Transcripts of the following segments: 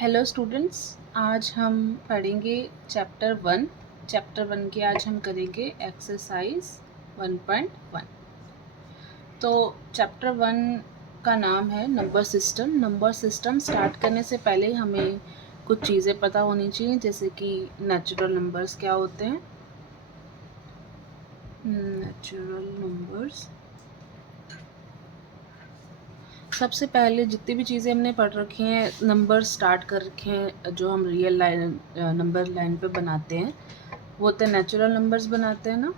Hello students, आज हम पढ़ेंगे चैप्टर वन के आज हम करेंगे एक्सरसाइज 1.1। तो चैप्टर वन का नाम है number system. Number system start करने से पहले हमें कुछ चीज़ें पता होनी चाहिए, जैसे कि नेचुरल नंबर्स क्या होते हैं। नेचुरल नंबर्स, सबसे पहले जितनी भी चीज़ें हमने पढ़ रखी हैं, नंबर स्टार्ट कर रखे हैं जो हम रियल लाइन नंबर लाइन पे बनाते हैं, वो होते हैं नेचुरल नंबर्स बनाते हैं ना।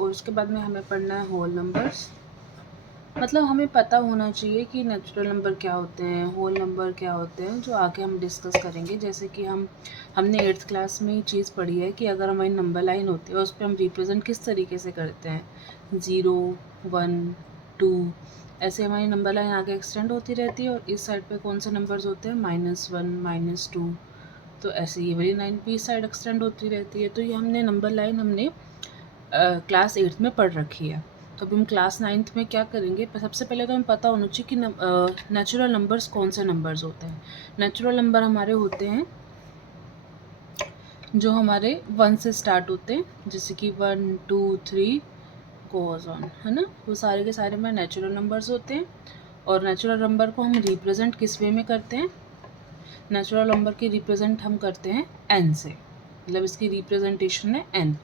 और उसके बाद में हमें पढ़ना है होल नंबर्स। मतलब हमें पता होना चाहिए कि नेचुरल नंबर क्या होते हैं, होल नंबर क्या होते हैं, जो आगे हम डिस्कस करेंगे। जैसे कि हमने 8th क्लास में ये चीज़ पढ़ी है कि अगर हमारी नंबर लाइन होती है उस पर हम रिप्रेजेंट किस तरीके से करते हैं, 0, 1, 2, ऐसे हमारी नंबर लाइन आगे एक्सटेंड होती रहती है। और इस साइड पे कौन से नंबर्स होते हैं, -1, -2, तो ऐसे ये वाली लाइन भी इस साइड एक्सटेंड होती रहती है। तो ये हमने नंबर लाइन हमने क्लास 8th में पढ़ रखी है। तो अभी हम क्लास 9th में क्या करेंगे, सबसे पहले तो हमें पता होना चाहिए कि नेचुरल नंबर्स कौन से नंबर्स होते हैं। नेचुरल नंबर हमारे होते हैं जो हमारे 1 से स्टार्ट होते हैं, जैसे कि 1, 2, 3 गोज ऑन, है ना। वो सारे के सारे हमारे नेचुरल नंबर्स होते हैं। और नेचुरल नंबर को हम रिप्रेजेंट किस वे में करते हैं, नेचुरल नंबर की रिप्रेजेंट हम करते हैं n से, मतलब इसकी रिप्रेजेंटेशन है n,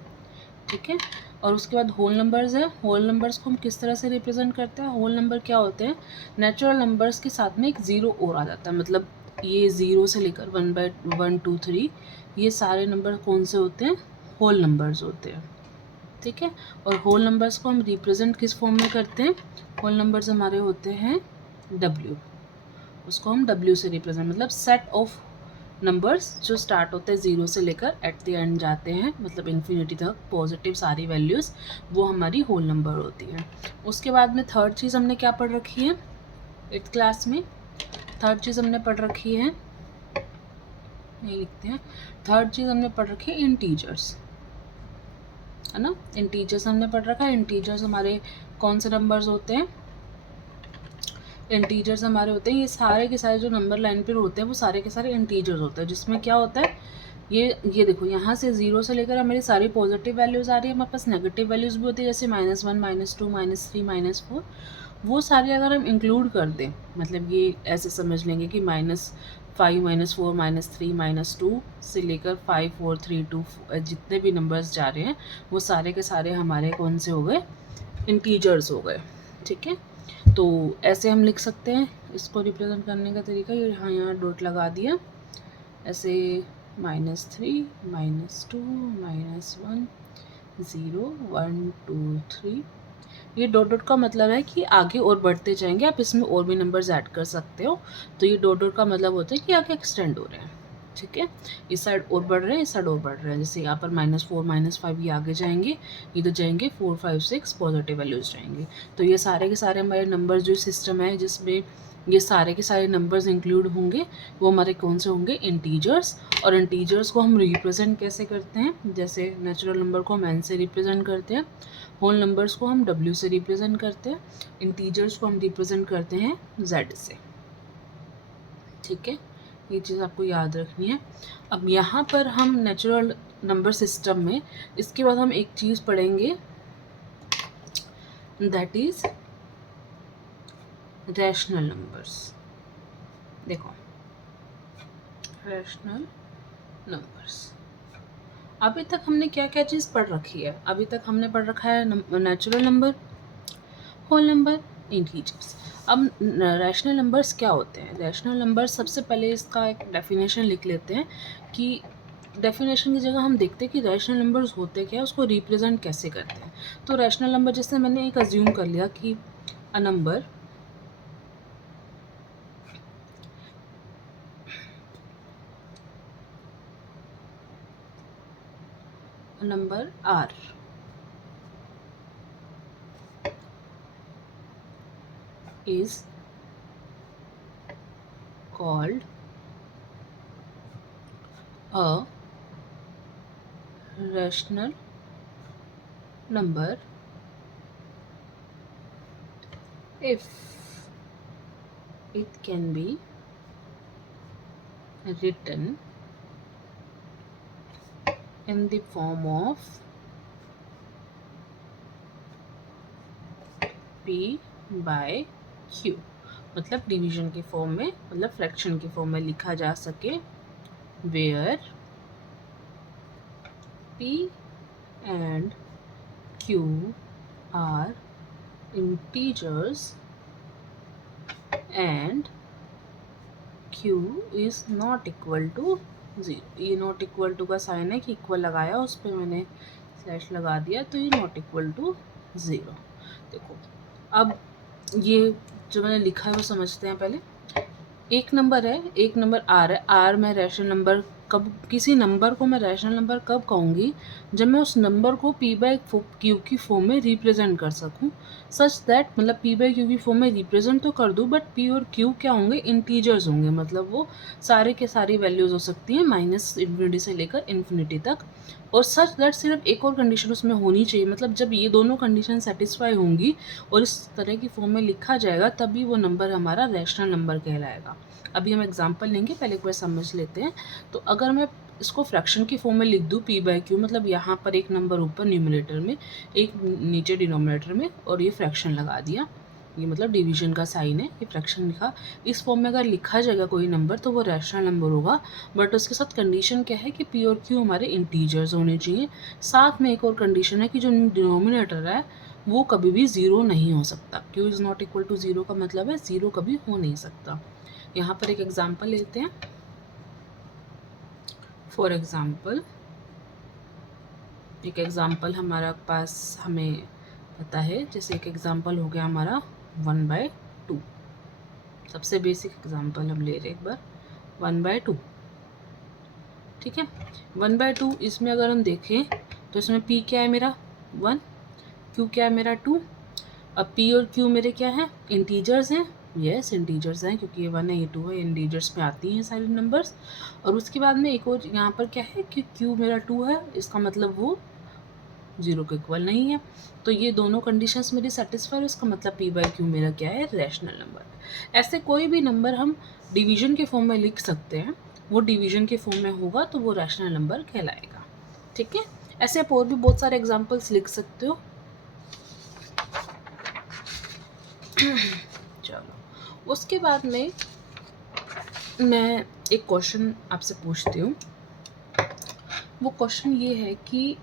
ठीक है। और उसके बाद होल नंबर्स है। होल नंबर्स को हम किस तरह से रिप्रेजेंट करते हैं, होल नंबर क्या होते हैं, नेचुरल नंबर्स के साथ में एक ज़ीरो और आ जाता है। मतलब ये 0 से लेकर 1/1, 2, 3 ये सारे नंबर कौन से होते हैं, होल नंबर्स होते हैं, ठीक है। और होल नंबर्स को हम रिप्रेजेंट किस फॉर्म में करते हैं, होल नंबर्स हमारे होते हैं W, उसको हम W से रिप्रेजेंट, मतलब सेट ऑफ नंबर्स जो स्टार्ट होते हैं 0 से लेकर एट द एंड जाते हैं, मतलब इन्फिनिटी तक पॉजिटिव सारी वैल्यूज़, वो हमारी होल नंबर होती है। उसके बाद में थर्ड चीज़ हमने क्या पढ़ रखी है 8th क्लास में, थर्ड चीज़ हमने पढ़ रखी है, ये लिखते हैं, थर्ड चीज़ हमने पढ़ रखी है इंटीजर्स, है ना। इंटीजर्स हमने पढ़ रखा है। इंटीजर्स हमारे कौन से नंबर्स होते हैं, इंटीजर्स हमारे होते हैं ये सारे के सारे जो नंबर लाइन पर होते हैं वो सारे के सारे इंटीजर्स होते हैं, जिसमें क्या होता है, ये देखो, यहाँ से 0 से लेकर हमारी सारी पॉजिटिव वैल्यूज़ आ रही है, हमारे पास नेगेटिव वैल्यूज़ भी होती है, जैसे -1, -2, -3, -4, वो सारे अगर हम इंक्लूड कर दें, मतलब ये ऐसे समझ लेंगे कि -5, -4, -3, -2 से लेकर 5, 4, 3, 2 जितने भी नंबर्स जा रहे हैं वो सारे के सारे हमारे कौन से हो गए, इंटीजर्स हो गए, ठीक है। तो ऐसे हम लिख सकते हैं इसको रिप्रेजेंट करने का तरीका, ये यहाँ डॉट लगा दिया ऐसे, -3, -2, -1, 0, 1, 2, 3, ये डॉट डॉट का मतलब है कि आगे और बढ़ते जाएंगे, आप इसमें और भी नंबर्स ऐड कर सकते हो। तो ये डॉट डॉट का मतलब होता है कि आगे एक्सटेंड हो रहे हैं, ठीक है। इस साइड और बढ़ रहे हैं, इस साइड और बढ़ रहे हैं, जैसे यहाँ पर -4, -5 ये आगे जाएंगे, ये तो जाएंगे 4, 5, 6 पॉजिटिव वैल्यूज जाएंगे। तो ये सारे के सारे हमारे नंबर जो सिस्टम है जिसमें ये सारे के सारे नंबर्स इंक्लूड होंगे, वो हमारे कौन से होंगे, इंटीजर्स। और इंटीजर्स को हम रिप्रेजेंट कैसे करते हैं, जैसे नेचुरल नंबर को हम n से रिप्रेजेंट करते हैं, होल नंबर्स को हम W से रिप्रेजेंट करते हैं, इंटीजर्स को हम रिप्रेजेंट करते हैं Z से, ठीक है। ये चीज़ आपको याद रखनी है। अब यहाँ पर हम नेचुरल नंबर सिस्टम में इसके बाद हम एक चीज़ पढ़ेंगे, दैट इज़ रैशनल नंबर्स। देखो, रैशनल नंबर्स, अभी तक हमने क्या क्या चीज़ पढ़ रखी है, अभी तक हमने पढ़ रखा है natural number, whole number, integers. अब रैशनल नंबर्स क्या होते हैं, रैशनल नंबर्स सबसे पहले इसका एक डेफिनेशन लिख लेते हैं कि डेफिनेशन की जगह हम देखते हैं कि रैशनल नंबर्स होते क्या है, उसको रिप्रेजेंट कैसे करते हैं। तो रैशनल नंबर, जैसे मैंने एक अज्यूम कर लिया कि a number R is called a rational number if it can be written in the form of P by Q, मतलब डिवीजन के फॉर्म में, मतलब फ्रैक्शन के फॉर्म में लिखा जा सके, where P and Q are integers and Q is not equal to 0. ये नॉट इक्वल टू का साइन है कि इक्वल लगाया, उस पर मैंने स्लैश लगा दिया, तो ये नॉट इक्वल टू 0. देखो अब ये जो मैंने लिखा है वो समझते हैं पहले. एक नंबर है, एक नंबर आर है. आर में रैशनल नंबर कब, किसी नंबर को मैं रैशनल नंबर कब कहूँगी, जब मैं उस नंबर को p बाई क्यू की फॉर्म में रिप्रेजेंट कर सकूँ, सच दैट, मतलब p बाई क्यू की फॉर्म में रिप्रेजेंट तो कर दूँ, बट p और q क्या होंगे, इंटीजर्स होंगे. मतलब वो सारे के सारी वैल्यूज़ हो सकती हैं माइनस इन्फिनिटी से लेकर इन्फिनिटी तक. और सच दैट सिर्फ एक और कंडीशन उसमें होनी चाहिए, मतलब जब ये दोनों कंडीशन सेटिस्फाई होंगी और इस तरह की फॉर्म में लिखा जाएगा, तभी वो नंबर हमारा रैशनल नंबर कहलाएगा. अभी हम एग्जांपल लेंगे, पहले एक बार समझ लेते हैं. तो अगर मैं इसको फ्रैक्शन की फॉर्म में लिख दूँ p बाई क्यू, मतलब यहाँ पर एक नंबर ऊपर न्यूमरेटर में, एक नीचे डिनोमिनेटर में, और ये फ्रैक्शन लगा दिया, ये मतलब डिवीजन का साइन है, ये फ्रैक्शन लिखा. इस फॉर्म में अगर लिखा जाएगा कोई नंबर तो वो रैशनल नंबर होगा, बट उसके साथ कंडीशन क्या है कि p और q हमारे इंटीजर्स होने चाहिए. साथ में एक और कंडीशन है कि जो डिनोमिनेटर है वो कभी भी ज़ीरो नहीं हो सकता. q is not equal to zero का मतलब है ज़ीरो कभी हो नहीं सकता. यहाँ पर एक एग्जाम्पल लेते हैं. फॉर एग्ज़ाम्पल, एक एग्ज़ाम्पल हमारा पास हमें पता है, जैसे एक एग्ज़ाम्पल हो गया हमारा 1/2. सबसे बेसिक एग्ज़ाम्पल हम ले रहे हैं एक बार, 1/2. ठीक है, 1/2. इसमें अगर हम देखें तो इसमें p क्या है मेरा 1, q क्या है मेरा 2. अब p और q मेरे क्या हैं, इंटीजर्स हैं. यस, इंटीजर्स हैं, क्योंकि ये 1 है, ये 2 है, इंटीजर्स में आती हैं सारी नंबर्स. और उसके बाद में एक और यहाँ पर क्या है कि q मेरा 2 है, इसका मतलब वो 0 के इक्वल नहीं है. तो ये दोनों कंडीशंस मेरी सेटिस्फाई है, इसका मतलब p बाई क्यू मेरा क्या है, रैशनल नंबर. ऐसे कोई भी नंबर हम डिवीजन के फॉर्म में लिख सकते हैं, वो डिवीजन के फॉर्म में होगा तो वो रैशनल नंबर कहलाएगा. ठीक है, ऐसे आप और भी बहुत सारे एग्जांपल्स लिख सकते हो. चलो, उसके बाद में मैं एक क्वेश्चन आपसे पूछती हूँ. वो क्वेश्चन ये है कि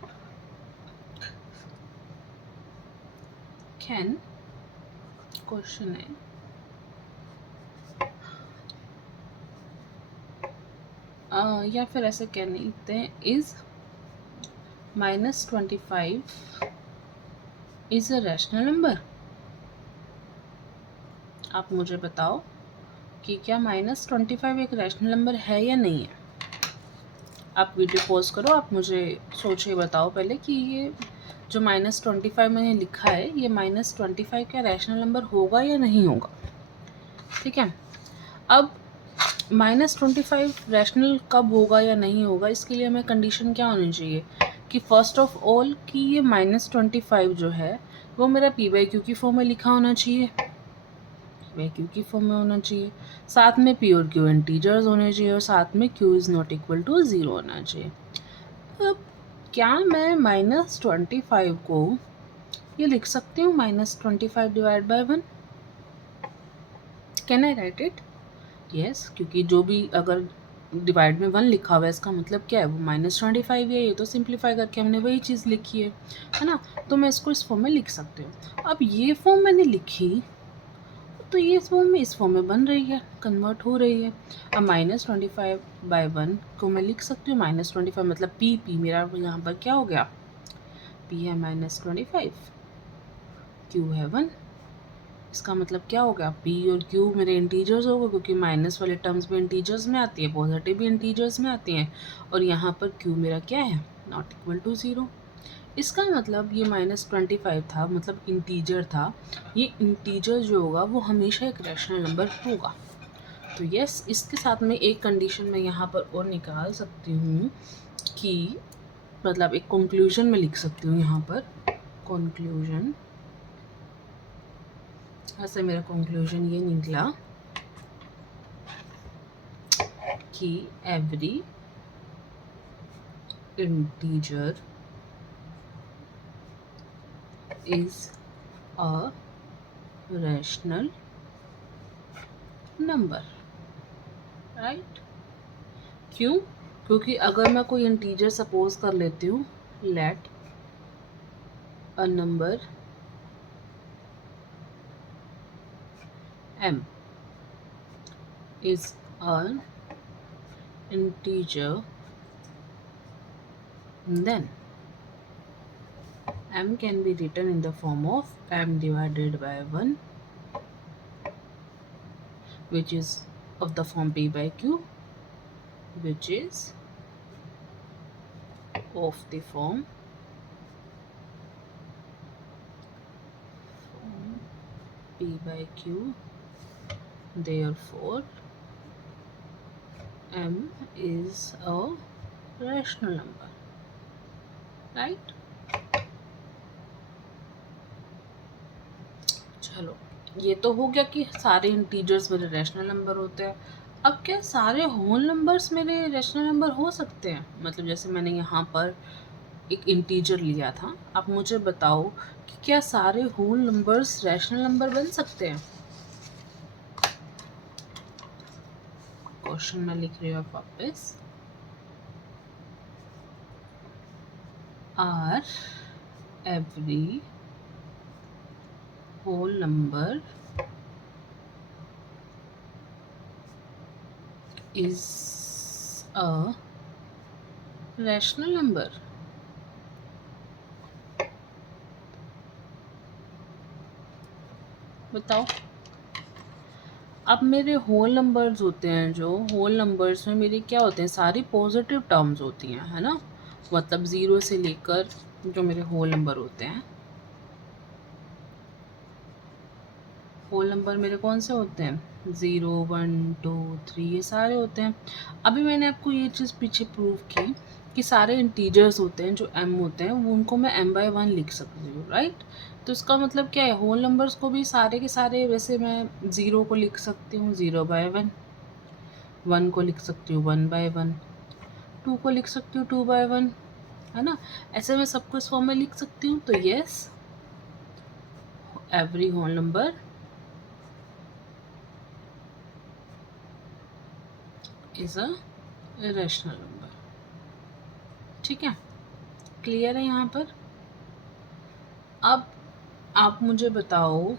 कैन, क्वेश्चन है या फिर ऐसे कह लेते हैं, is -25 is a rational number. आप मुझे बताओ कि क्या -25 एक रैशनल नंबर है या नहीं है. आप वीडियो पॉज करो, आप मुझे सोचिए, बताओ पहले कि ये जो -25 मैंने लिखा है, ये -25 क्या रैशनल नंबर होगा या नहीं होगा. ठीक है, अब -25 रैशनल कब होगा या नहीं होगा, इसके लिए हमें कंडीशन क्या होनी चाहिए कि फर्स्ट ऑफ ऑल कि ये -25 जो है वो मेरा p बाई क्यू की फॉर्म में लिखा होना चाहिए, p क्यू की फॉर्म में होना चाहिए. साथ में p और q इंटीजर्स होने चाहिए, और साथ में q is not equal to 0 होना चाहिए. अब क्या मैं -25 को ये लिख सकती हूँ -25 divide by 1. Can I right it. Yes, क्योंकि जो भी अगर डिवाइड में 1 लिखा हुआ है इसका मतलब क्या है, वो -25 है. ये तो सिंप्लीफाई करके हमने वही चीज़ लिखी है ना. तो मैं इसको इस फॉर्म में लिख सकती हूँ. अब ये फॉर्म मैंने लिखी तो ये इस फॉर्म में, इस फॉर्म में बन रही है, कन्वर्ट हो रही है. अब -25 बाई 1 को मैं लिख सकती हूँ -25, मतलब p मेरा यहाँ पर क्या हो गया, p है -25, q है 1. इसका मतलब क्या हो गया, p और q मेरे इंटीजर्स होगा, क्योंकि माइनस वाले टर्म्स भी इंटीजर्स में आती है, पॉजिटिव भी इंटीजर्स में आती हैं. और यहाँ पर q मेरा क्या है, नॉट इक्वल टू 0. इसका मतलब ये -25 था, मतलब इंटीजर था. ये इंटीजर जो होगा वो हमेशा एक रैशनल नंबर होगा. तो यस, इसके साथ में एक कंडीशन मैं यहाँ पर और निकाल सकती हूँ कि, मतलब एक कंक्लूजन में लिख सकती हूँ यहाँ पर, कंक्लूजन. ऐसे मेरा कंक्लूजन ये निकला कि every integer is a rational number, right. क्यों? क्योंकि अगर मैं कोई इंटीजर सपोज कर लेती हूँ, let a number m is an integer, then m can be written in the form of m divided by 1, which is of the form p by q, which is of the form p by q. Therefore m is a rational number, right? चलो, ये तो हो गया कि सारे integers मेरे rational number होते हैं। अब क्या सारे होल नंबर्स मेरे रैशनल नंबर हो सकते हैं? मतलब जैसे मैंने यहाँ पर एक इंटीजर लिया था, आप मुझे बताओ कि क्या सारे होल नंबर्स रैशनल नंबर बन सकते हैं? क्वेश्चन में लिख रही हूँ वापस, are every whole number is a rational number? बताओ। अब मेरे होल नंबर्स होते हैं, जो होल नंबर्स में मेरे क्या होते हैं, सारी पॉजिटिव टर्म्स होती हैं, है ना। मतलब 0 से लेकर जो मेरे होल नंबर होते हैं, होल नंबर मेरे कौन से होते हैं, 0 1 2 3, ये सारे होते हैं। अभी मैंने आपको ये चीज़ पीछे प्रूव की कि सारे इंटीजर्स होते हैं जो m होते हैं, वो उनको मैं m/1 लिख सकती हूँ, राइट। तो इसका मतलब क्या है, होल नंबर्स को भी सारे के सारे, वैसे मैं 0 को लिख सकती हूँ 0/1, 1 को लिख सकती हूँ 1/1, 2 को लिख सकती हूँ 2/1, है ना। ऐसे मैं सबको इस फॉर्म में लिख सकती हूँ। तो yes, every whole number is a rational number. ठीक है, क्लियर है यहाँ पर। अब आप मुझे बताओ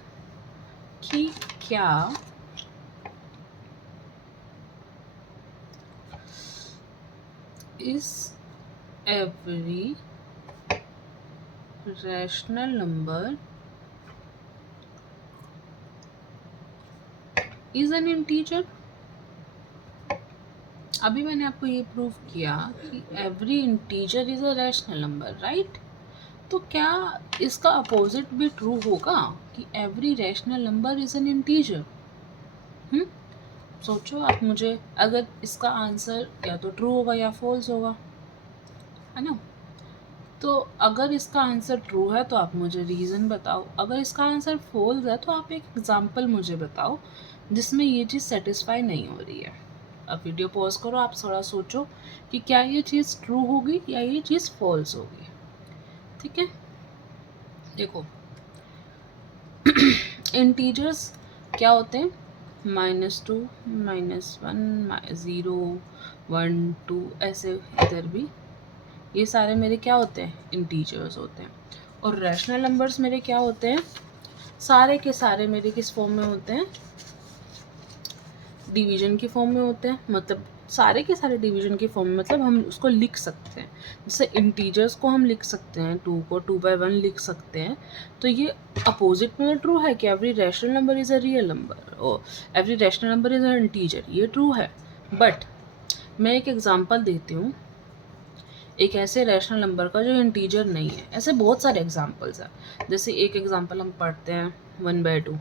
कि क्या इस every rational number is an integer? अभी मैंने आपको ये प्रूव किया कि every integer is a rational number, right. तो क्या इसका अपोजिट भी ट्रू होगा कि every rational number is an integer? सोचो आप मुझे, अगर इसका आंसर या तो ट्रू होगा या फॉल्स होगा, है ना। तो अगर इसका आंसर ट्रू है तो आप मुझे रीज़न बताओ, अगर इसका आंसर फॉल्स है तो आप एक एग्जांपल मुझे बताओ जिसमें ये चीज़ सेटिस्फाई नहीं हो रही है। अब वीडियो पॉज करो, आप थोड़ा सोचो कि क्या ये चीज़ ट्रू होगी या ये चीज़ फॉल्स होगी। ठीक है, देखो इंटीजर्स क्या होते हैं, -2 -1 0 1 2, ऐसे इधर भी ये सारे मेरे क्या होते हैं, इंटीजर्स होते हैं। और रैशनल नंबर्स मेरे क्या होते हैं, सारे के सारे मेरे किस फॉर्म में होते हैं, डिवीजन की फॉर्म में होते हैं। मतलब सारे के सारे डिवीजन की फॉर्म में, मतलब हम उसको लिख सकते हैं। जैसे इंटीजर्स को हम लिख सकते हैं, 2 को 2/1 लिख सकते हैं। तो ये अपोजिट में ट्रू है कि every rational number is a real number, और every rational number is a integer, ये ट्रू है। बट मैं एक एग्जांपल देती हूँ एक ऐसे रैशनल नंबर का जो इंटीजर नहीं है। ऐसे बहुत सारे एग्जांपल्स हैं। जैसे एक एग्जांपल हम पढ़ते हैं 1/2,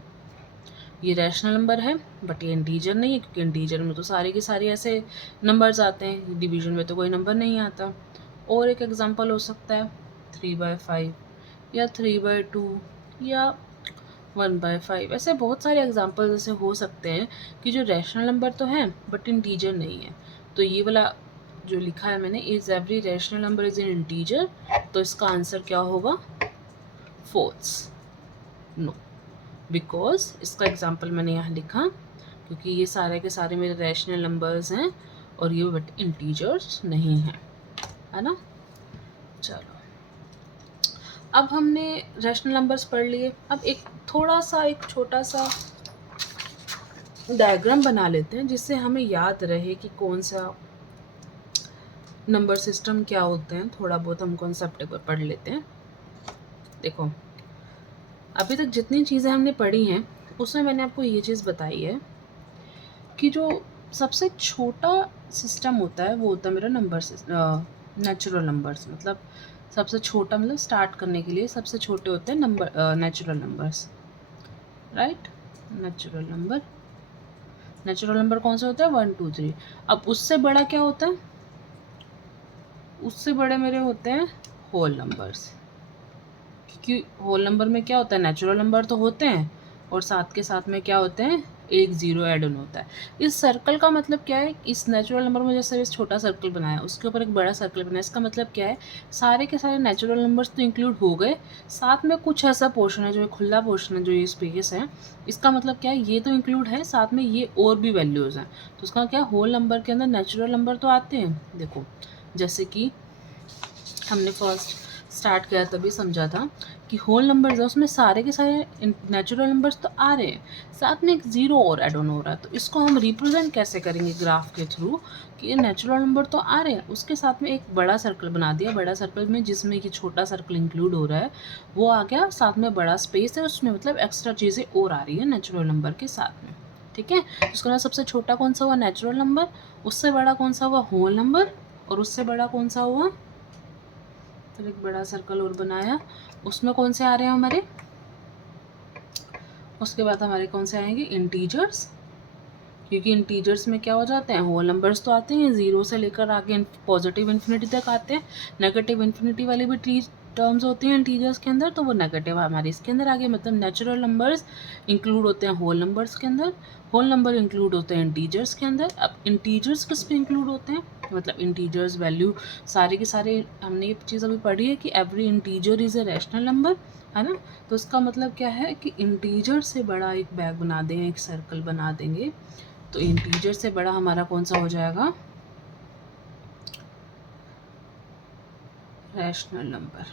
ये रैशनल नंबर है बट ये इंटीजर नहीं है, क्योंकि इंटीजर में तो सारे के सारे ऐसे नंबर्स आते हैं, डिवीजन में तो कोई नंबर नहीं आता। और एक एग्जांपल हो सकता है 3/5 या 3/2 या 1/5। ऐसे बहुत सारे एग्जांपल्स ऐसे हो सकते हैं कि जो रैशनल नंबर तो हैं बट इंटीजर नहीं है। तो ये वाला जो लिखा है मैंने, is every rational number is in integer, तो इसका आंसर क्या होगा? फॉल्स। नो, बिकॉज इसका एग्जाम्पल मैंने यहाँ लिखा क्योंकि ये सारे के सारे मेरे रैशनल नंबर्स हैं और ये बट इंटीजर्स नहीं हैं, है ना। चलो, अब हमने रैशनल नंबर्स पढ़ लिए। अब एक छोटा सा डायग्राम बना लेते हैं जिससे हमें याद रहे कि कौन सा नंबर सिस्टम क्या होते हैं। थोड़ा बहुत हम कॉन्सेप्ट पढ़ लेते हैं। देखो, अभी तक जितनी चीज़ें हमने पढ़ी हैं उसमें मैंने आपको ये चीज़ बताई है कि जो सबसे छोटा सिस्टम होता है वो होता है मेरा नेचुरल नंबर्स। मतलब सबसे छोटा, मतलब स्टार्ट करने के लिए सबसे छोटे होते हैं natural numbers, right. Natural number कौन सा होता है? 1 2 3। अब उससे बड़ा क्या होता है? उससे बड़े मेरे होते हैं होल नंबर्स, क्योंकि होल नंबर में क्या होता है? नेचुरल नंबर तो होते हैं और साथ के साथ में क्या होते हैं? एक ज़ीरो ऐड ऑन होता है। इस सर्कल का मतलब क्या है? इस नेचुरल नंबर में जैसे इस छोटा सर्कल बनाया, उसके ऊपर एक बड़ा सर्कल बनाया, इसका मतलब क्या है? सारे के सारे नेचुरल नंबर्स तो इंक्लूड हो गए, साथ में कुछ ऐसा पोर्शन है जो खुला पोर्शन है, जो ये स्पेस है, इसका मतलब क्या है? ये तो इंक्लूड है, साथ में ये और भी वैल्यूज़ हैं। तो उसका क्या, होल नंबर के अंदर नेचुरल नंबर तो आते हैं। देखो, जैसे कि हमने फर्स्ट स्टार्ट किया तभी समझा था कि होल नंबर्स है, उसमें सारे के सारे नेचुरल नंबर्स तो आ रहे हैं, साथ में एक ज़ीरो और ऐड ऑन हो रहा है। तो इसको हम रिप्रेजेंट कैसे करेंगे ग्राफ के थ्रू कि ये नेचुरल नंबर तो आ रहे हैं, उसके साथ में एक बड़ा सर्कल बना दिया। बड़ा सर्कल में जिसमें कि छोटा सर्कल इंक्लूड हो रहा है वो आ गया, साथ में बड़ा स्पेस है, उसमें मतलब एक्स्ट्रा चीज़ें और आ रही है नेचुरल नंबर के साथ में। ठीक है, उसके बाद सबसे छोटा कौन सा हुआ? Natural number. उससे बड़ा कौन सा हुआ? Whole number. और उससे बड़ा कौन सा हुआ? फिर एक बड़ा सर्कल और बनाया, उसमें कौन से आ रहे हैं हमारे? उसके बाद हमारे कौन से आएंगे? इंटीजर्स, क्योंकि इंटीजर्स में क्या हो जाते हैं? होल नंबर्स तो आते हैं, ज़ीरो से लेकर आगे पॉजिटिव इन्फिनिटी तक आते हैं। नेगेटिव इन्फिनिटी वाली भी टर्म्स होती हैं इंटीजर्स के अंदर, तो वो नेगेटिव हमारे इसके अंदर आ गए। मतलब नेचुरल नंबर्स इंक्लूड होते हैं होल नंबर्स के अंदर, होल नंबर इंक्लूड होते हैं इंटीजर्स के अंदर। अब इंटीजर्स किस पे इंक्लूड होते हैं? मतलब इंटीजर्स वैल्यू सारे के सारे, हमने ये चीज़ अभी पढ़ी है कि every integer is a rational number, है ना। तो इसका मतलब क्या है कि इंटीजर से बड़ा एक बैग बना दें, एक सर्कल बना देंगे, तो इंटीजर से बड़ा हमारा कौन सा हो जाएगा? रैशनल नंबर,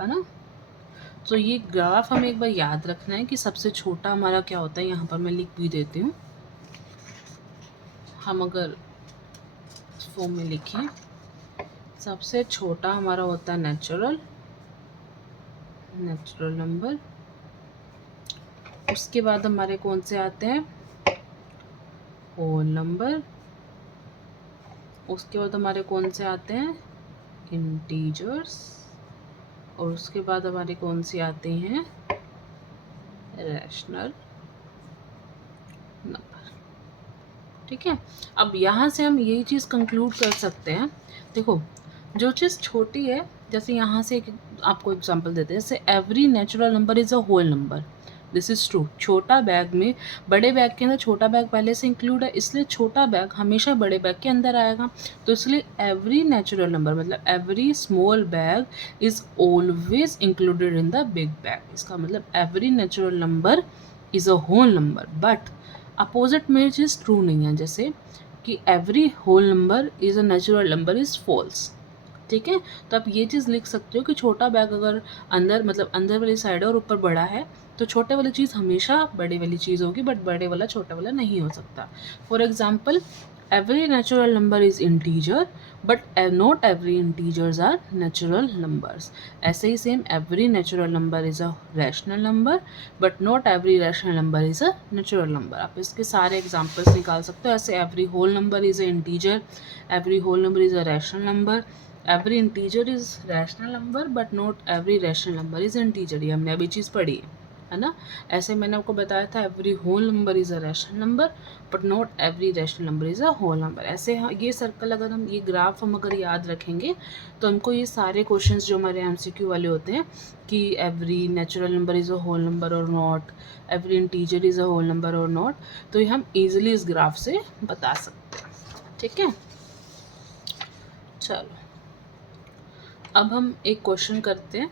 है ना। तो ये ग्राफ हमें एक बार याद रखना है कि सबसे छोटा हमारा क्या होता है। यहाँ पर मैं लिख भी देती हूँ, हम अगर फॉर्म में लिखें, सबसे छोटा हमारा होता है नेचुरल नंबर। उसके बाद हमारे कौन से आते हैं? Whole number. उसके बाद हमारे कौन से आते हैं? इंटीजर्स। और उसके बाद हमारे कौन से आते हैं? Rational number. ठीक है, अब यहाँ से हम यही चीज़ कंक्लूड कर सकते हैं। देखो, जो चीज़ छोटी है, जैसे यहाँ से एक आपको एग्जांपल देते हैं, जैसे every natural number is a whole number, this is true. छोटा बैग में, बड़े बैग के अंदर छोटा बैग पहले से इंक्लूड है, इसलिए छोटा बैग हमेशा बड़े बैग के अंदर आएगा। तो इसलिए एवरी नेचुरल नंबर, मतलब every small bag is always included in the big bag. इसका मतलब every natural number is a whole number, but opposite में चीज़ ट्रू नहीं है, जैसे कि every whole number is a natural number is false. ठीक है, तो आप ये चीज़ लिख सकते हो कि छोटा बैग अगर अंदर, मतलब अंदर वाली साइड है और ऊपर बड़ा है, तो छोटे वाली चीज़ हमेशा बड़े वाली चीज़ होगी, बट बड़े वाला छोटा वाला नहीं हो सकता। For example, every natural number is integer, but not every integers are natural numbers. ऐसे ही same, every natural number is a rational number, but not every rational number is a natural number. आप इसके सारे examples निकाल सकते हो। ऐसे every whole number is a integer, every whole number is a rational number, every integer is rational number, but not every rational number is integer. ये हमने अभी चीज़ पढ़ी है ना। ऐसे मैंने आपको बताया था, every whole number is a rational number, but not every rational number is a whole number. ऐसे ये सर्कल, अगर हम ये ग्राफ हम अगर याद रखेंगे तो हमको ये सारे क्वेश्चंस जो हमारे MCQ वाले होते हैं कि every natural number is a whole number और not, every integer is a whole number और नॉट, तो ये हम ईजिली इस ग्राफ से बता सकते हैं। ठीक है। चलो अब हम एक क्वेश्चन करते हैं।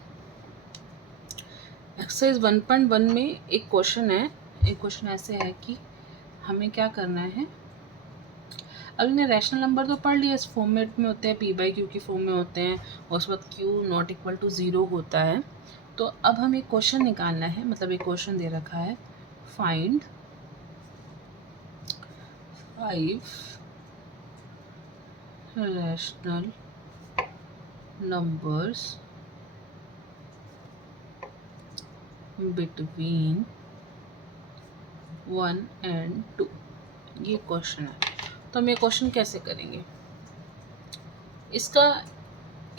एक्सरसाइज 1.1 में एक क्वेश्चन है। एक क्वेश्चन ऐसे है कि हमें क्या करना है। अब इन्हें रैशनल नंबर तो पढ़ लिया, इस फॉर्मेट में होते हैं, पी बाई क्यू की फॉर्म में होते हैं, और उसके बाद क्यू नॉट इक्वल टू 0 होता है। तो अब हम एक क्वेश्चन निकालना है, मतलब एक क्वेश्चन दे रखा है, find 5 rational numbers between 1 and 2। ये क्वेश्चन है। तो हम ये क्वेश्चन कैसे करेंगे, इसका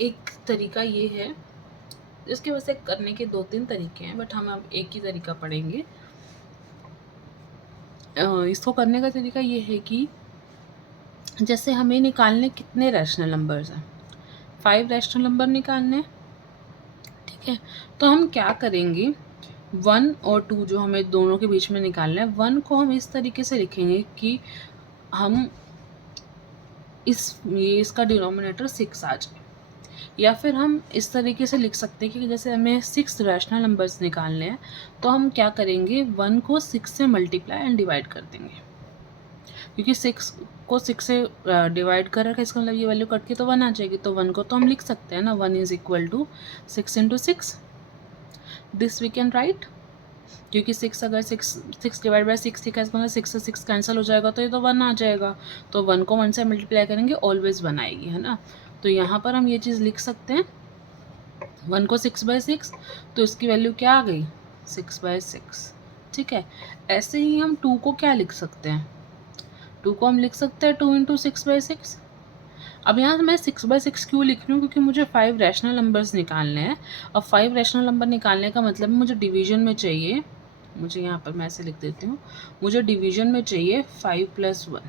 एक तरीका ये है, इसके वैसे करने के 2-3 तरीके हैं, बट हम अब एक ही तरीका पढ़ेंगे। इसको करने का तरीका ये है कि जैसे हमें निकालने कितने रैशनल नंबर्स हैं, 5 रैशनल नंबर निकालने, ठीक है। तो हम क्या करेंगे, 1 और 2 जो हमें दोनों के बीच में निकालना है, 1 को हम इस तरीके से लिखेंगे कि हम इसका डिनोमिनेटर 6 आ जाए, या फिर हम इस तरीके से लिख सकते हैं कि जैसे हमें 6 रैशनल नंबर्स निकालने हैं, तो हम क्या करेंगे, 1 को 6 से मल्टीप्लाई एंड डिवाइड कर देंगे, क्योंकि 6 को 6 से डिवाइड कर रखा है, इसका मतलब ये वैल्यू कट के तो 1 आ जाएगी। तो 1 को तो हम लिख सकते हैं ना, 1 is equal to 6 into 6, this we can write, क्योंकि 6 अगर 6 डिवाइड बाई 6 लिखा है, इसका मतलब 6 से 6 कैंसिल हो जाएगा, तो ये तो 1 आ जाएगा। तो 1 को 1 से मल्टीप्लाई करेंगे, ऑलवेज 1 आएगी, है ना। तो यहाँ पर हम ये चीज़ लिख सकते हैं, 1 को 6/6, तो इसकी वैल्यू क्या आ गई, 6/6, ठीक है। ऐसे ही हम 2 को क्या लिख सकते हैं, 2 को हम लिख सकते हैं 2 इंटू 6/6। अब यहाँ मैं 6/6 क्यों लिख रही हूँ, क्योंकि मुझे 5 रैशनल नंबर्स निकालने हैं। और 5 रैशनल नंबर निकालने का मतलब मुझे डिवीजन में चाहिए, मुझे यहाँ पर मैं ऐसे लिख देती हूँ, मुझे डिवीजन में चाहिए 5 + 1।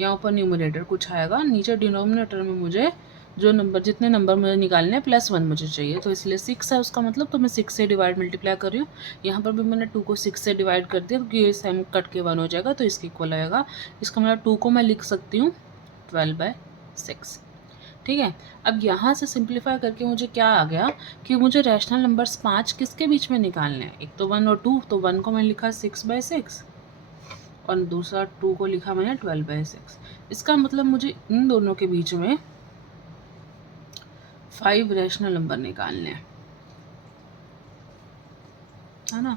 यहाँ ऊपर न्यूमरेटर कुछ आएगा, नीचे डिनोमिनेटर में मुझे जो नंबर, जितने नंबर मुझे निकालने हैं, +1 मुझे चाहिए। तो इसलिए 6 है उसका मतलब, तो मैं 6 से डिवाइड मल्टीप्लाई कर रही हूँ। यहाँ पर भी मैंने 2 को 6 से डिवाइड कर दिया, क्योंकि ये सेम कट के 1 हो जाएगा, तो इसके इक्वल आएगा। इसका मतलब 2 को मैं लिख सकती हूँ 12/6, ठीक है। अब यहाँ से सिंप्लीफाई करके मुझे क्या आ गया कि मुझे रैशनल नंबर्स 5 किसके बीच में निकालने हैं, एक तो 1 और 2। तो 1 को मैं लिखा 6/6 और दूसरा 2 को लिखा मैंने 12/6। इसका मतलब मुझे इन दोनों के बीच में 5 रैशनल नंबर निकालने हैं, है ना।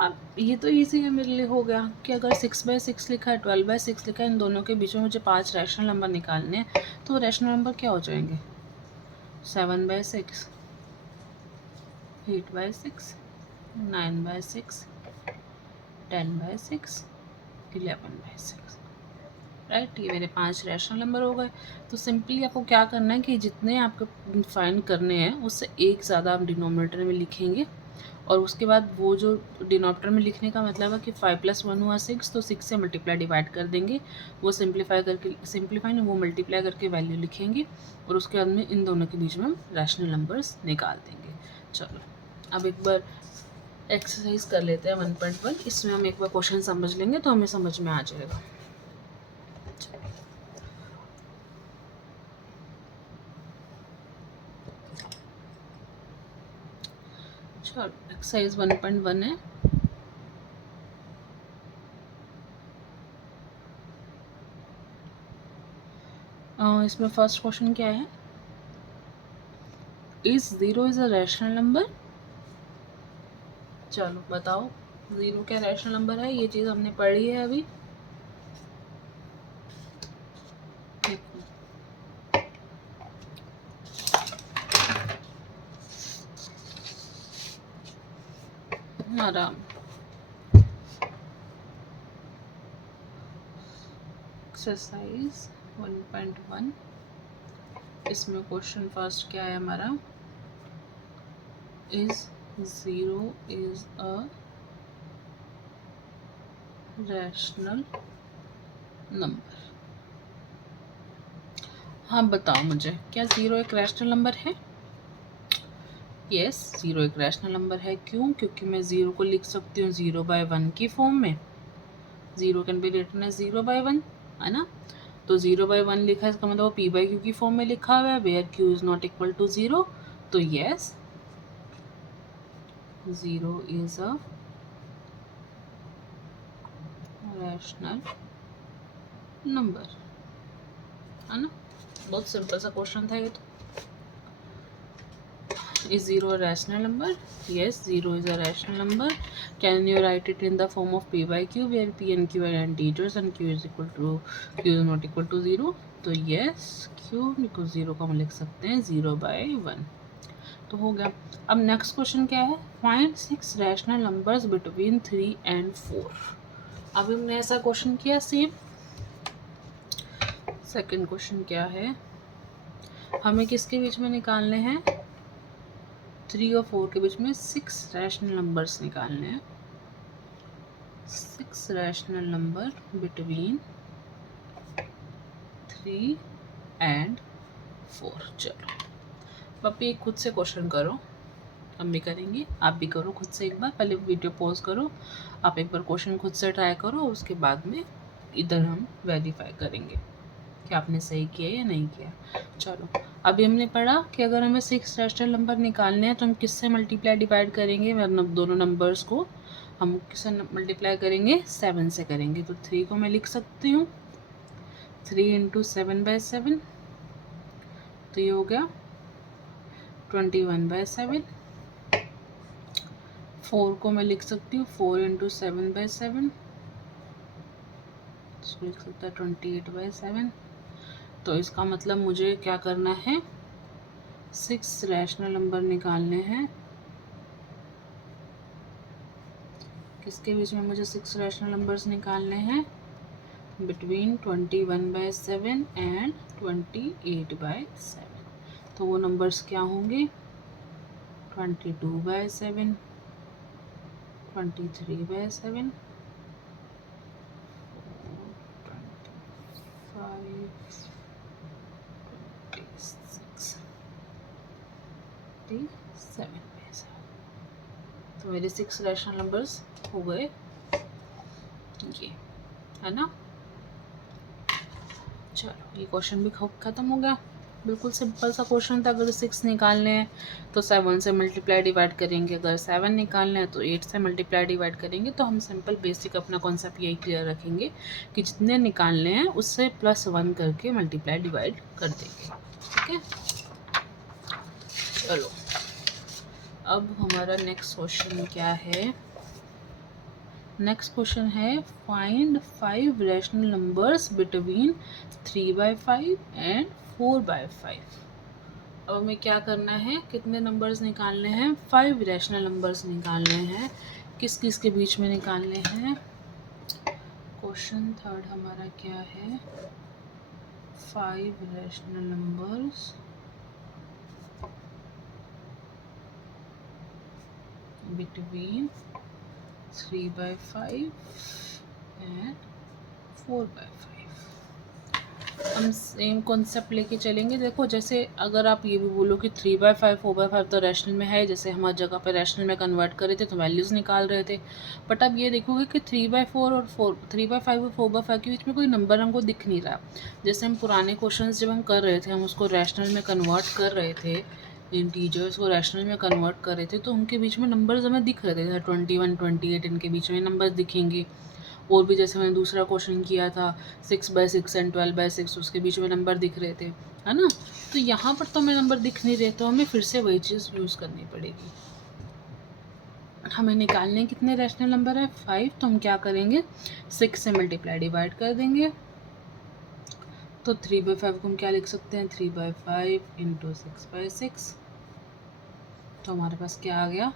अब ये तो इजी है मेरे लिए, हो गया कि अगर 6/6 लिखा है, 12/6 लिखा है, इन दोनों के बीच में मुझे 5 रैशनल नंबर निकालने हैं। तो रैशनल नंबर क्या हो जाएंगे, 7/6, 8/6, 9/6, 10/6, 11/6, राइट। ये मेरे 5 रैशनल नंबर हो गए। तो सिंपली आपको क्या करना है कि जितने आपको फाइंड करने हैं, उससे एक ज़्यादा आप डिनोमिनेटर में लिखेंगे, और उसके बाद वो जो डिनोमिनेटर में लिखने का मतलब है कि 5 + 1 हुआ 6, तो 6 से मल्टीप्लाई डिवाइड कर देंगे, वो सिंप्लीफाई वो मल्टीप्लाई करके वैल्यू लिखेंगे, और उसके बाद में इन दोनों के बीच में हम रैशनल नंबर्स निकाल देंगे। चलो अब एक बार एक्सरसाइज कर लेते हैं 1.1। इसमें हम एक बार क्वेश्चन समझ लेंगे तो हमें समझ में आ जाएगा। चलो एक्सरसाइज 1.1 है। इसमें फर्स्ट क्वेश्चन क्या है, is 0 is a rational number. चलो बताओ 0 क्या रैशनल नंबर है, ये चीज़ हमने पढ़ी है अभी। आराम, एक्सरसाइज 1.1, इसमें क्वेश्चन फर्स्ट क्या है हमारा, is 0 is a rational number. हाँ बताओ मुझे, क्या 0 एक रैशनल नंबर है। यस, 0 एक रैशनल नंबर है। क्यों, क्योंकि मैं 0 को लिख सकती हूँ 0/1 की फॉर्म में। 0 कैन बी रिटन एज 0/1, है ना। तो 0/1 लिखा है, इसका मतलब वो पी बाई क्यू की फॉर्म में लिखा हुआ है, where q is not equal to 0। तो yes 0 is a rational number, है ना। बहुत सिंपल सा क्वेश्चन था ये तो। Is 0 a rational number? Yes, 0 is a rational number. Can you write it in the form of p by q, where p and q are integers and q is not equal to 0? तो yes, q because 0 को हम लिख सकते हैं 0/1। तो हो गया। अब नेक्स्ट क्वेश्चन क्या है, find 6 rational numbers between 3 and 4। अब हमने ऐसा क्वेश्चन किया सेम। सेकंड क्वेश्चन क्या है, हमें किसके बीच में निकालने हैं, 3 और 4 के बीच में 6 रैशनल नंबर्स निकालने हैं। 6 रैशनल नंबर बिटवीन 3 and 4। चलो पप्पी एक खुद से क्वेश्चन करो, हम भी करेंगे, आप भी करो खुद से एक बार। पहले वीडियो पॉज करो, आप एक बार क्वेश्चन खुद से ट्राई करो, उसके बाद में इधर हम वेरीफाई करेंगे कि आपने सही किया या नहीं किया। चलो अभी हमने पढ़ा कि अगर हमें 6 रैशनल नंबर निकालने हैं तो हम किससे मल्टीप्लाई डिवाइड करेंगे, मतलब दोनों नंबर्स को हम किससे मल्टीप्लाई करेंगे, 7 से करेंगे। तो 3 को मैं लिख सकती हूँ 3 × 7/7, तो ये हो गया 21/7। 4 को मैं लिख सकती हूँ 4 × 7/7, इसको लिख सकता है 28/7। तो इसका मतलब मुझे क्या करना है, 6 रैशनल नंबर निकालने हैं। किसके बीच में मुझे 6 रैशनल नंबर्स निकालने हैं, बिटवीन 21/7 एंड 28/7। तो वो नंबर्स क्या होंगे, 22/7, 23/7, 27/7। तो मेरे 6 रैशनल नंबर्स हो गए ये, है ना। चलो ये क्वेश्चन भी ख़त्म हो गया। बिल्कुल सिंपल सा क्वेश्चन था। अगर 6 निकालने हैं तो 7 से मल्टीप्लाई डिवाइड करेंगे, अगर 7 निकालने हैं तो 8 से मल्टीप्लाई डिवाइड करेंगे। तो हम सिंपल बेसिक अपना कॉन्सेप्ट यही क्लियर रखेंगे कि जितने निकालने हैं उससे +1 करके मल्टीप्लाई डिवाइड कर देंगे, ठीक है। चलो अब हमारा नेक्स्ट क्वेश्चन क्या है, नेक्स्ट क्वेश्चन है find 5 rational numbers between 3/5 and 4/5। अब हमें क्या करना है, कितने नंबर्स निकालने हैं, 5 रैशनल नंबर्स निकालने हैं। किस किस के बीच में निकालने हैं। क्वेश्चन थर्ड हमारा क्या है, 5 रैशनल नंबर्स बिटवीन 3/5 एंड 4/5। हम सेम कॉन्सेप्ट लेके चलेंगे। देखो जैसे अगर आप ये भी बोलो कि 3/5 4/5 तो रैशनल में है, जैसे हमारी जगह पे रैशनल में कन्वर्ट करे थे तो वैल्यूज़ निकाल रहे थे। बट अब ये देखोगे कि 3/4 और 3/5 और 4/5 के बीच में कोई नंबर हमको दिख नहीं रहा। जैसे हम पुराने क्वेश्चन जब हम कर रहे थे, हम उसको रैशनल में कन्वर्ट कर रहे थे, इंटीजर्स को रैशनल में कन्वर्ट कर रहे थे, तो उनके बीच में नंबर्स हमें दिख रहे थे, जैसे 21 28 इनके बीच में नंबर्स दिखेंगे। और भी जैसे मैंने दूसरा क्वेश्चन किया था 6/6 एंड 12/6, उसके बीच में नंबर दिख रहे थे, है ना। तो यहाँ पर तो हमें नंबर दिख नहीं रहे, तो हमें फिर से वही चीज़ यूज़ करनी पड़ेगी। हमें निकालने कितने रैशनल नंबर है, 5। तो हम क्या करेंगे, 6 से मल्टीप्लाई डिवाइड कर देंगे। तो 3/5 को हम क्या लिख सकते हैं, 3/5 × 6/6। तो हमारे पास क्या आ गया,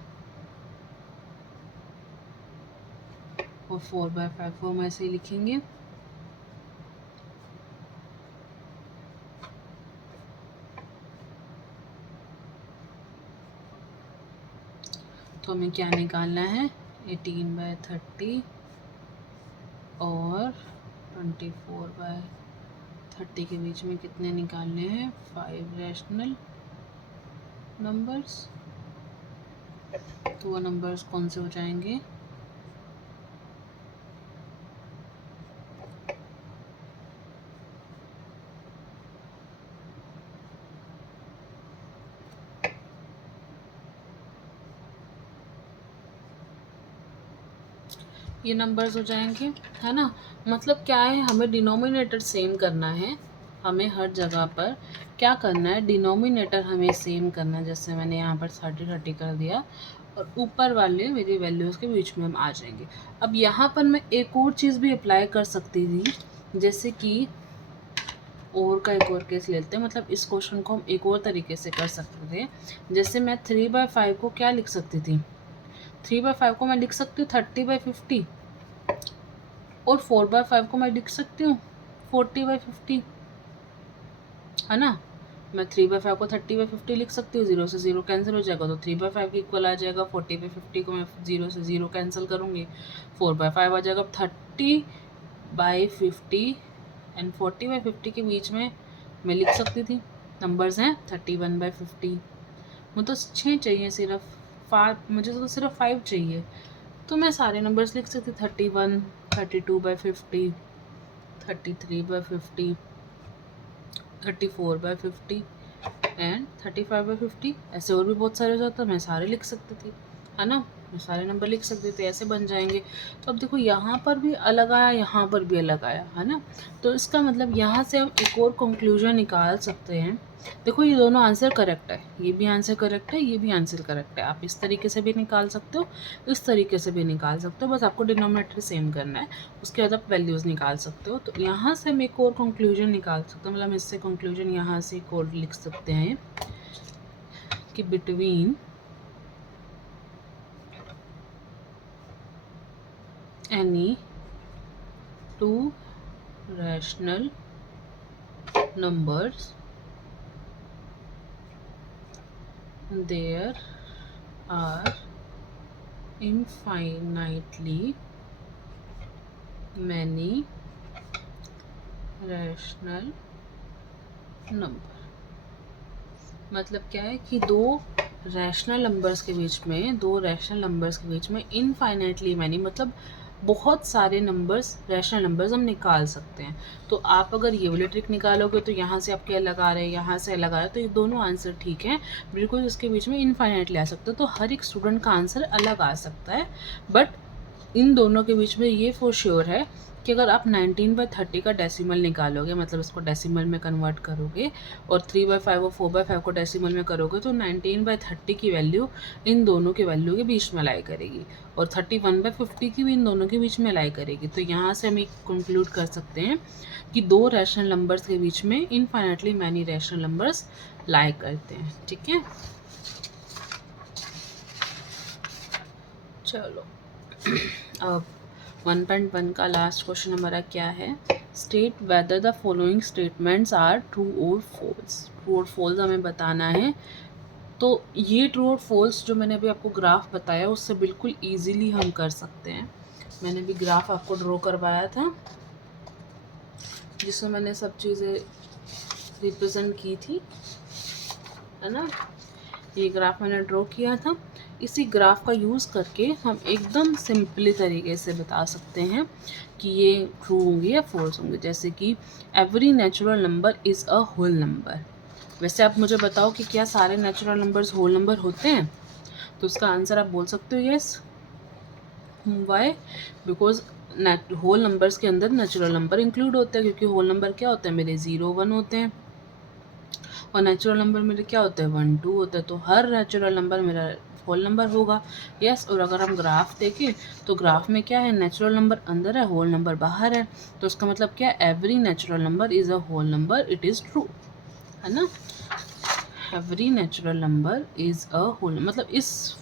और 4/5 को हम ऐसे ही लिखेंगे। तो हमें क्या निकालना है, 18/30 और 24/30 के बीच में कितने निकालने हैं, 5 रैशनल नंबर्स। तो वो नंबर्स कौन से हो जाएंगे, ये नंबर्स हो जाएंगे, है ना। मतलब क्या है, हमें डिनोमिनेटर सेम करना है, हमें हर जगह पर क्या करना है, डिनोमिनेटर हमें सेम करना है। जैसे मैंने यहाँ पर 30 कर दिया और ऊपर वाले मेरी वैल्यूज़ के बीच में हम आ जाएंगे। अब यहाँ पर मैं एक और चीज़ भी अप्लाई कर सकती थी, जैसे कि और का एक और केस लेते हैं, मतलब इस क्वेश्चन को हम एक और तरीके से कर सकते थे। जैसे मैं 3/5 को क्या लिख सकती थी, 3/5 को मैं लिख सकती हूँ 30/50 और 4/5 को मैं लिख सकती हूँ 40/50, है ना। मैं 3/5 को 30/50 लिख सकती हूँ, 0 से 0 कैंसिल हो जाएगा तो 3/5 के इक्वल आ जाएगा। 40/50 को मैं 0 से 0 कैंसिल करूँगी, 4/5 आ जाएगा। 30/50 एंड 40/50 के बीच में मैं लिख सकती थी, नंबर्स हैं 31/50। मुझे तो 6 चाहिए सिर्फ, 5, मुझे तो सिर्फ 5 चाहिए, तो मैं सारे नंबर्स लिख सकती 31, 32/50, 33/50, 34/50 एंड 35/50। ऐसे और भी बहुत सारे हो जाता, मैं सारे लिख सकती थी, है ना। मैं सारे नंबर लिख सकते थे, ऐसे बन जाएंगे। तो अब देखो यहाँ पर भी अलग आया, यहाँ पर भी अलग आया, है ना। तो इसका मतलब यहाँ से हम एक और कंक्लूजन निकाल सकते हैं। देखो ये दोनों आंसर करेक्ट है, ये भी आंसर करेक्ट है, ये भी आंसर करेक्ट है। आप इस तरीके से भी निकाल सकते हो, इस तरीके से भी निकाल सकते हो, बस आपको डिनोमिनेटर सेम करना है, उसके बाद आप वैल्यूज़ निकाल सकते हो। तो यहाँ से हम एक और कंक्लूजन निकाल सकते हैं, मतलब इससे कंक्लूजन यहाँ से एक और लिख सकते हैं कि between any two rational numbers there are infinitely many rational number। मतलब क्या है कि दो रैशनल नंबर्स के बीच में इनफाइनाइटली मैनी, मतलब बहुत सारे नंबर्स, रैशनल नंबर्स हम निकाल सकते हैं। तो आप अगर ये वाली ट्रिक निकालोगे तो यहाँ से आपके अलग आ रहे हैं, यहाँ से अलग आ रहा है, तो ये दोनों आंसर ठीक हैं, बिल्कुल इसके बीच में इनफाइनाइटली आ सकते हो। तो हर एक स्टूडेंट का आंसर अलग आ सकता है, बट इन दोनों के बीच में ये फॉर श्योर है कि अगर आप 19/30 का डेसिमल निकालोगे, मतलब इसको डेसिमल में कन्वर्ट करोगे और 3/5 और 4/5 को डेसिमल में करोगे, तो 19/30 की वैल्यू इन दोनों के वैल्यू के बीच में लाई करेगी और 31/50 की भी इन दोनों के बीच में लाई करेगी। तो यहाँ से हम एक कंक्लूड कर सकते हैं कि दो रैशनल नंबर्स के बीच में इनफाइनाइटली मैनी रैशनल नंबर्स लाई करते हैं। ठीक है, चलो अब 1.1 का लास्ट क्वेश्चन हमारा क्या है, state whether the following statements are true और फॉल्स। ट्रू और फॉल्स हमें बताना है। तो ये ट्रू और फॉल्स जो मैंने अभी आपको ग्राफ बताया उससे बिल्कुल इजीली हम कर सकते हैं। मैंने भी ग्राफ आपको ड्रॉ करवाया था जिसमें मैंने सब चीज़ें रिप्रेजेंट की थी, है ना। ये ग्राफ मैंने ड्रॉ किया था। इसी ग्राफ का यूज़ करके हम एकदम सिंपली तरीके से बता सकते हैं कि ये ट्रू होंगे या फॉल्स होंगे। जैसे कि every natural number is a whole number. वैसे आप मुझे बताओ कि क्या सारे नेचुरल नंबर्स होल नंबर होते हैं, तो उसका आंसर आप बोल सकते हो yes. Y? Because whole numbers के अंदर नेचुरल नंबर इंक्लूड होते हैं, क्योंकि होल नंबर क्या होते हैं, मेरे 0, 1 होते हैं और नेचुरल नंबर मेरे क्या होते हैं, 1, 2 होता है। तो हर नेचुरल नंबर मेरा होल नंबर होगा, यस। और अगर हम ग्राफ देखें तो ग्राफ में क्या है, नेचुरल नंबर अंदर है, होल नंबर बाहर है। तो उसका मतलब क्या है, every natural number is a whole number, it is true, है ना। Every natural number is a whole, मतलब इस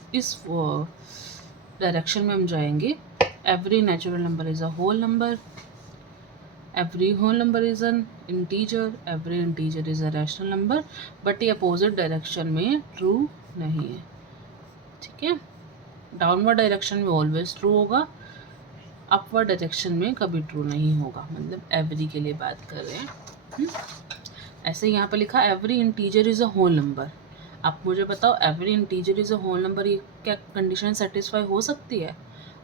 डायरेक्शन में हम जाएंगे। Every natural number is a whole number, every whole number is an integer, every integer is a rational number, but ये opposite direction में true नहीं है। ठीक है, डाउनवर्ड डायरेक्शन में ऑलवेज ट्रू होगा, अपवर्ड डायरेक्शन में कभी ट्रू नहीं होगा। मतलब एवरी के लिए बात कर रहे हैं। ऐसे यहाँ पर लिखा every integer is a whole number. आप मुझे बताओ every integer is a whole number, ये क्या कंडीशन सेटिस्फाई हो सकती है?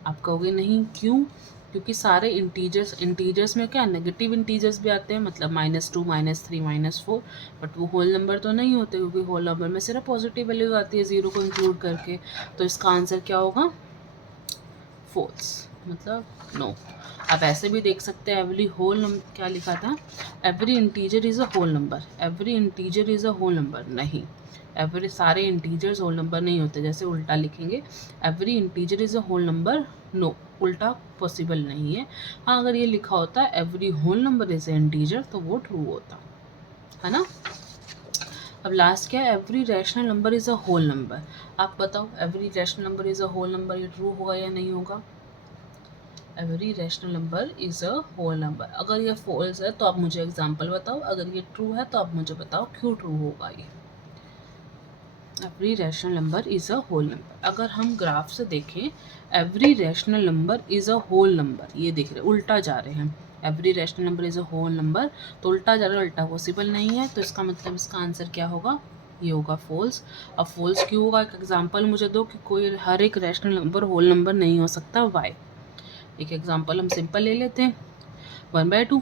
आप कहोगे नहीं, क्यों? क्योंकि सारे इंटीजर्स में क्या नेगेटिव इंटीजर्स भी आते हैं, मतलब -2, -3, -4, बट वो होल नंबर तो नहीं होते, क्योंकि होल नंबर में सिर्फ पॉजिटिव वैल्यूज आती है 0 को इंक्लूड करके। तो इसका आंसर क्या होगा, फॉल्स। मतलब नो। आप ऐसे भी देख सकते हैं एवरी होल नंबर, क्या लिखा था, every integer is a whole number, every integer is a whole number, नहीं, एवरी सारे इंटीजर्स होल नंबर नहीं होते, जैसे उल्टा लिखेंगे every integer is a whole number, no, उल्टा पॉसिबल नहीं है। हाँ, अगर ये लिखा होता है every whole number is a integer तो वो ट्रू होता है ना। अब लास्ट क्या है, every rational number is a whole number. आप बताओ every rational number is a whole number, ये ट्रू होगा या नहीं होगा। Every rational number is a whole number, अगर ये फॉल्स है तो आप मुझे एग्जांपल बताओ, अगर ये ट्रू है तो आप मुझे बताओ क्यों ट्रू होगा ये। Every rational number is a whole number, अगर हम ग्राफ से देखें every rational number is a whole number, ये देख रहे उल्टा जा रहे हैं, every rational number is a whole number तो उल्टा जा रहा है, उल्टा पॉसिबल नहीं है, तो इसका मतलब इसका आंसर क्या होगा, ये होगा फॉल्स। अब फॉल्स क्यों होगा, एक एग्जांपल मुझे दो कि कोई हर एक रैशनल नंबर होल नंबर नहीं हो सकता, वाई। एक एग्जांपल हम सिंपल ले लेते हैं, 1/2,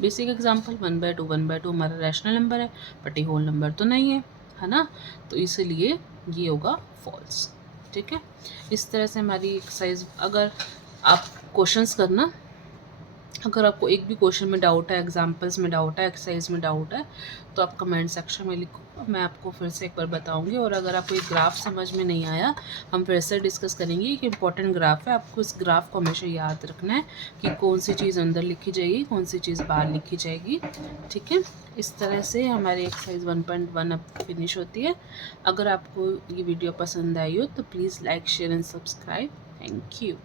बेसिक एग्जांपल 1/2, 1/2 हमारा रैशनल नंबर है बट ये होल नंबर तो नहीं है ना, तो इसलिए ये होगा फॉल्स। ठीक है, इस तरह से हमारी एक्सरसाइज, अगर आप क्वेश्चंस करना, अगर आपको एक भी क्वेश्चन में डाउट है, एग्जांपल्स में डाउट है, एक्सरसाइज में डाउट है, तो आप कमेंट सेक्शन में लिखो, मैं आपको फिर से एक बार बताऊंगी। और अगर आपको एक ग्राफ समझ में नहीं आया, हम फिर से डिस्कस करेंगे कि इंपॉर्टेंट ग्राफ है, आपको इस ग्राफ को हमेशा याद रखना है कि कौन सी चीज़ अंदर लिखी जाएगी, कौन सी चीज़ बाहर लिखी जाएगी। ठीक है, इस तरह से हमारी एक्सरसाइज 1.1 अब फिनिश होती है। अगर आपको ये वीडियो पसंद आई हो तो please like, share and subscribe. Thank you.